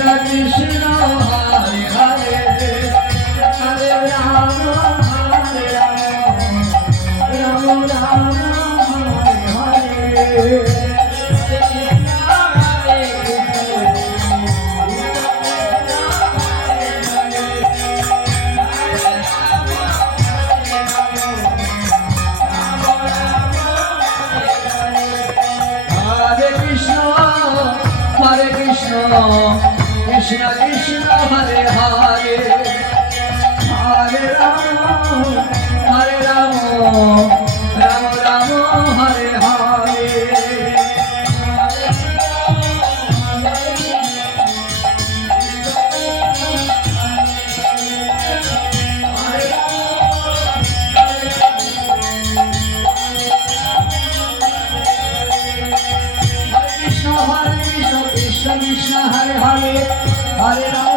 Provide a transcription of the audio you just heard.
Krishna Hare Hare Hare Ram Hare Ram Ram Ram Hare Hare Krishna Krishna Hare Hare Hare Rama Hare Rama Rama Rama Hare Hare Krishna Krishna Hare Hare Hare Rama